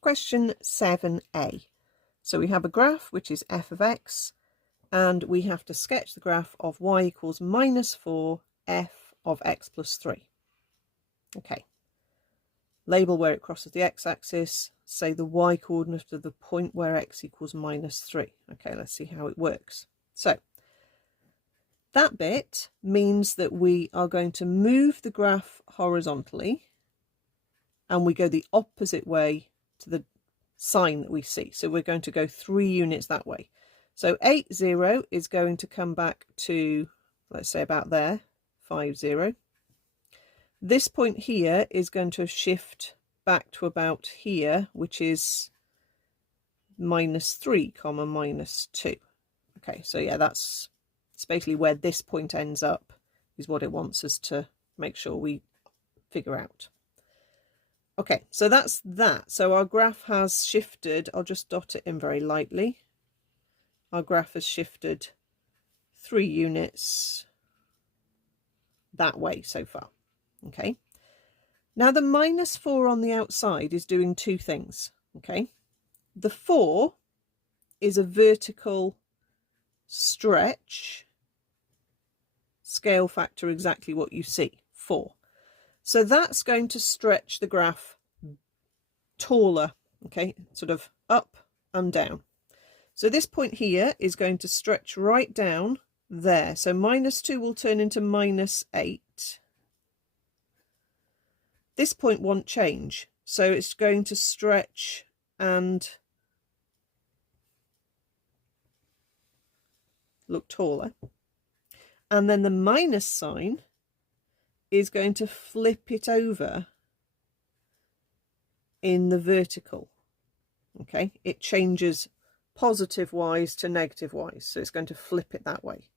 Question 7a. So we have a graph which is f of x, and we have to sketch the graph of y equals minus 4 f of x plus 3. Okay. Label where it crosses the x-axis, say the y-coordinate of the point where x equals minus 3. Okay, let's see how it works. So that bit means that we are going to move the graph horizontally, and we go the opposite way to the sign that we see. So we're going to go 3 units that way. So 8, 0 is going to come back to, let's say about there, 5, 0. This point here is going to shift back to about here, which is minus 3, comma, minus 2. Okay, so yeah, it's basically where this point ends up is what it wants us to make sure we figure out. Okay, so that's that. So our graph has shifted, I'll just dot it in very lightly. Our graph has shifted 3 units that way so far. Okay, now the minus 4 on the outside is doing 2 things. Okay, the 4 is a vertical stretch, scale factor exactly what you see, 4. So that's going to stretch the graph taller, okay, sort of up and down. So this point here is going to stretch right down there. So minus 2 will turn into minus 8. This point won't change. So it's going to stretch and look taller. And then the minus sign is going to flip it over in the vertical. Okay, it changes positive wise to negative wise, so it's going to flip it that way.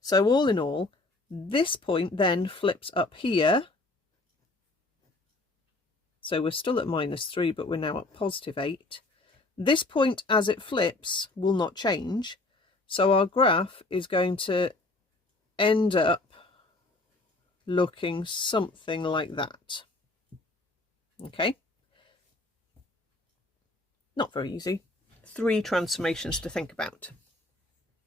So all in all, this point then flips up here. So we're still at minus 3, but we're now at positive 8. This point, as it flips, will not change. So our graph is going to end up looking something like that. Okay. Not very easy. 3 transformations to think about.